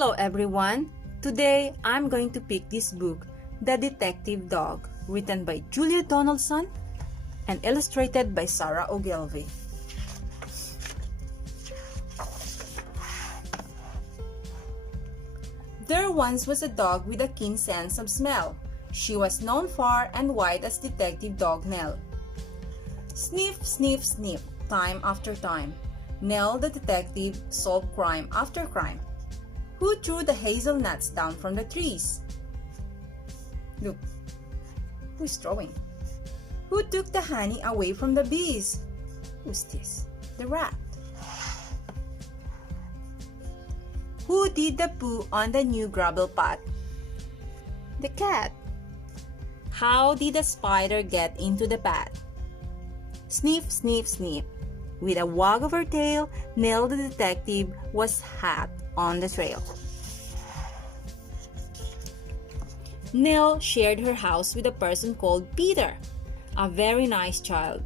Hello everyone! Today I'm going to pick this book, The Detective Dog, written by Julia Donaldson and illustrated by Sara Ogilvie. There once was a dog with a keen sense of smell. She was known far and wide as Detective Dog Nell. Sniff, sniff, sniff, time after time, Nell the detective solved crime after crime. Who threw the hazelnuts down from the trees? Look, who's throwing? Who took the honey away from the bees? Who's this? The rat. Who did the poo on the new gravel path? The cat. How did the spider get into the path? Sniff, sniff, sniff. With a wag of her tail, Nell the detective was hot on the trail. Nell shared her house with a person called Peter, a very nice child,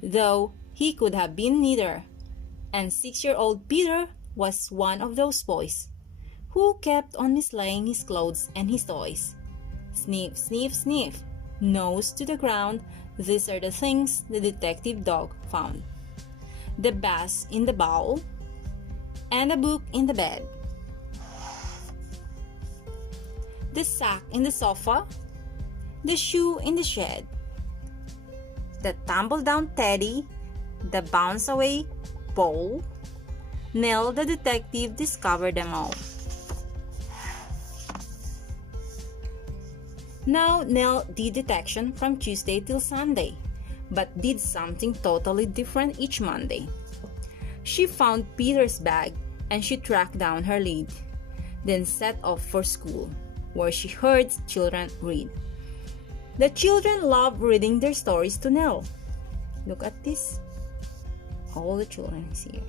though he could have been neither. And 6-year-old Peter was one of those boys who kept on mislaying his clothes and his toys. Sniff, sniff, sniff, nose to the ground. These are the things the detective dog found: the vase in the bowl and a book in the bed, the sack in the sofa, the shoe in the shed, the tumble-down teddy, the bounce-away ball. Nell the detective discovered them all. Now Nell did detection from Tuesday till Sunday, but did something totally different each Monday. She found Peter's bag and she tracked down her lead, then set off for school, where she heard children read. The children loved reading their stories to Nell. Look at this. All the children is here.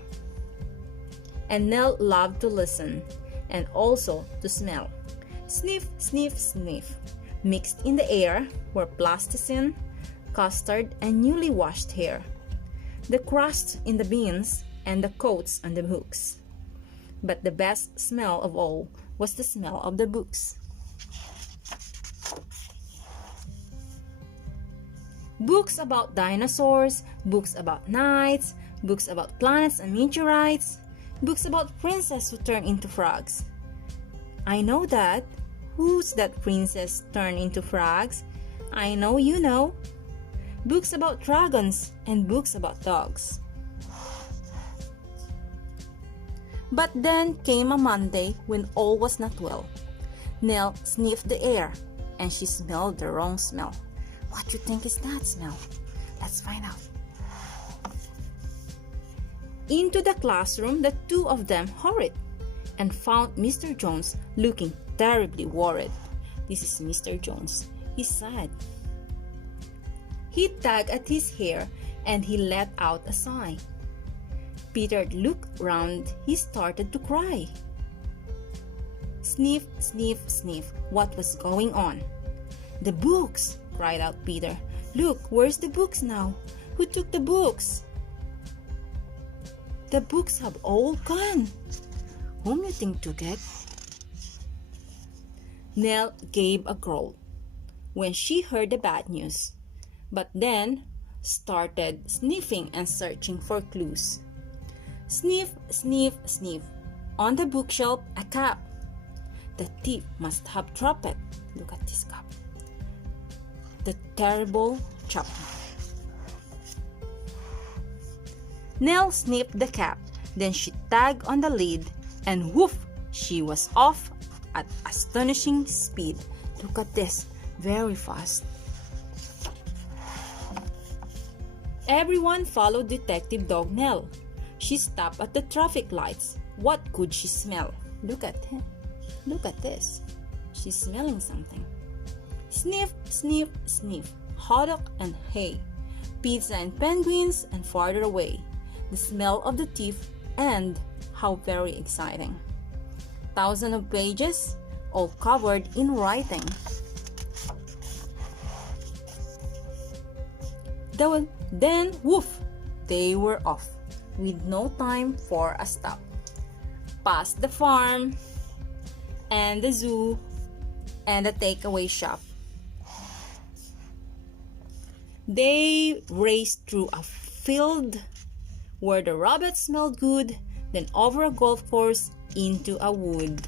And Nell loved to listen and also to smell. Sniff, sniff, sniff. Mixed in the air were plasticine, custard, and newly washed hair, the crust in the beans, and the coats on the books. But the best smell of all was the smell of the books. Books about dinosaurs, books about knights, books about planets and meteorites, books about princes who turn into frogs. I know that. Who's that princess turned into frogs? I know you know. Books about dragons and books about dogs. But then came a Monday when all was not well. Nell sniffed the air and she smelled the wrong smell. What do you think is that smell? Let's find out. Into the classroom the two of them hurried and found Mr. Jones looking terribly worried. This is Mr. Jones. He's sad. He tugged at his hair and he let out a sigh. Peter looked round. He started to cry. Sniff, sniff, sniff. What was going on? The books, cried out Peter. Look, where's the books now? Who took the books? The books have all gone. Whom you think took it? Nell gave a growl when she heard the bad news, but then started sniffing and searching for clues. Sniff, sniff, sniff. On the bookshelf, a cup. The thief must have dropped it. Look at this cup. The terrible chop. Nell sniffed the cap. Then she tugged on the lid, and woof! She was off at astonishing speed. Look at this, very fast. Everyone followed Detective Dog Nell. She stopped at the traffic lights. What could she smell? Look at him. Look at this. She's smelling something. Sniff, sniff, sniff. Hot dog and hay. Pizza and penguins, and farther away, the smell of the thief, and how very exciting. Thousands of pages, all covered in writing. Then, woof, they were off, with no time for a stop. past the farm and the zoo and the takeaway shop. They raced through a field where the rabbits smelled good, then over a golf course into a wood.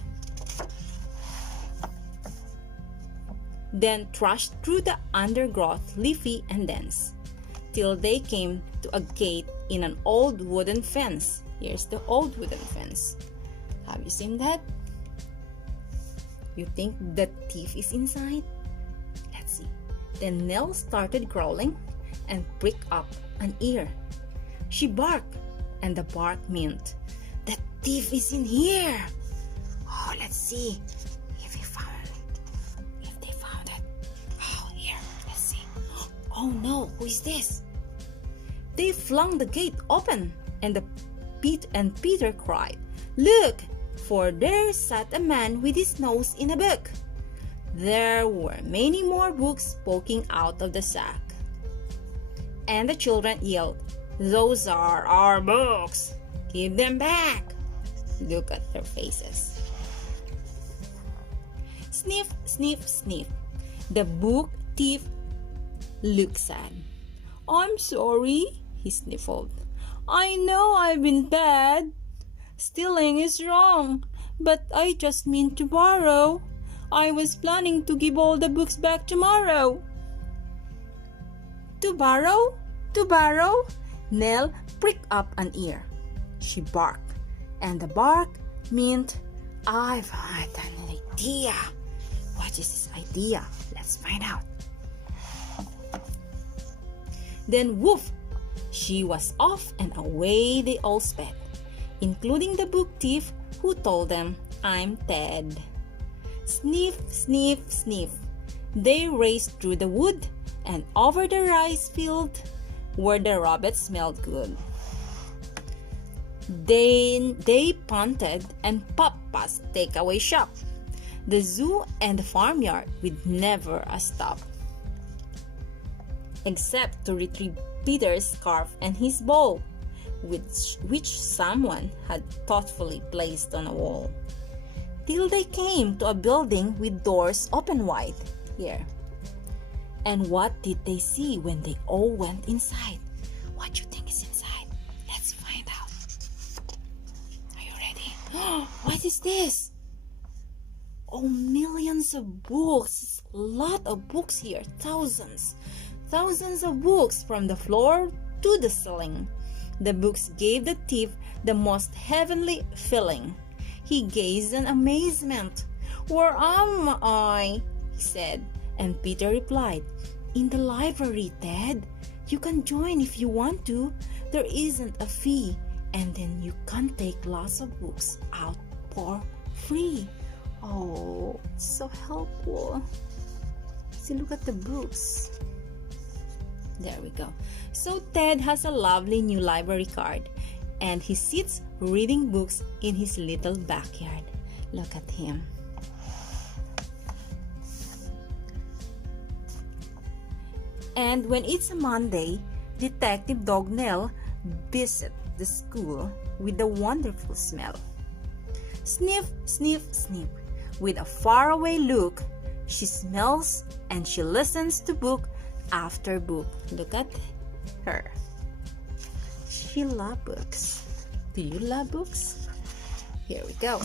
Then thrashed through the undergrowth, leafy and dense, till they came to a gate in an old wooden fence. Here's the old wooden fence. Have you seen that? You think the thief is inside? Let's see. Then Nell started growling and pricked up an ear. She barked, and the bark meant, "The thief is in here!" Oh, let's see if they found it. Oh, here, let's see. Oh no, who is this? They flung the gate open, and Peter cried, "Look! For there sat a man with his nose in a book." There were many more books poking out of the sack. And the children yelled, "Those are our books! Give them back!" Look at their faces. Sniff, sniff, sniff. The book thief looked sad. "I'm sorry," he sniffled. "I know I've been bad. Stealing is wrong, but I just mean to borrow. I was planning to give all the books back tomorrow." To borrow? To borrow? Nell pricked up an ear. She barked, and the bark meant, "I've had an idea." What is this idea? Let's find out. Then woof! She was off, and away they all sped, including the book thief, who told them, "I'm Ted." Sniff, sniff, sniff. They raced through the wood and over the rice field where the rabbits smelled good. Then they punted and popped past takeaway shop, the zoo and the farmyard with never a stop, except to retrieve Peter's scarf and his bowl, which someone had thoughtfully placed on a wall, till they came to a building with doors open wide. Here. And what did they see when they all went inside? What do you think is inside? Let's find out. Are you ready? What is this? Oh, millions of books. A lot of books here. Thousands of books from the floor to the ceiling. The books gave the thief the most heavenly feeling. He gazed in amazement. "Where am I?" he said, and Peter replied, "In the library, Ted. You can join if you want to. There isn't a fee, and then you can take lots of books out for free." Oh, it's so helpful. See, look at the books. There we go. So Ted has a lovely new library card, and he sits reading books in his little backyard. Look at him. And when it's a Monday, Detective Dog Nell visits the school with a wonderful smell. Sniff, sniff, sniff. With a faraway look, she smells and she listens to book after book. Look at her. She loves books. Do you love books? Here we go.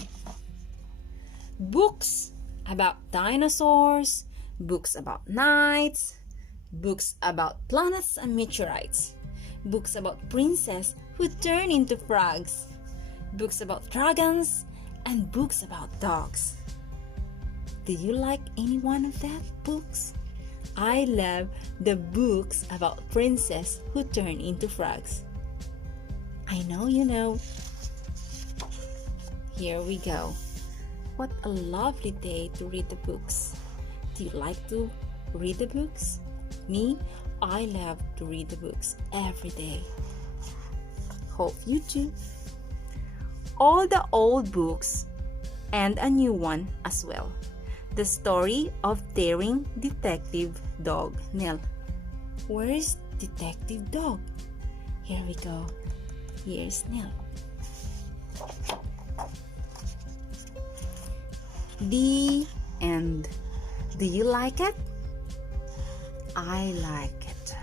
Books about dinosaurs, books about knights, books about planets and meteorites, books about princes who turn into frogs, books about dragons, and books about dogs. Do you like any one of that books? I love the books about princes who turn into frogs. I know you know. Here we go. What a lovely day to read the books. Do you like to read the books? Me, I love to read the books every day. Hope you too. All the old books and a new one as well. The story of daring Detective Dog Nell. Where is Detective Dog? Here we go. Here's Nell. The end. Do you like it? I like it.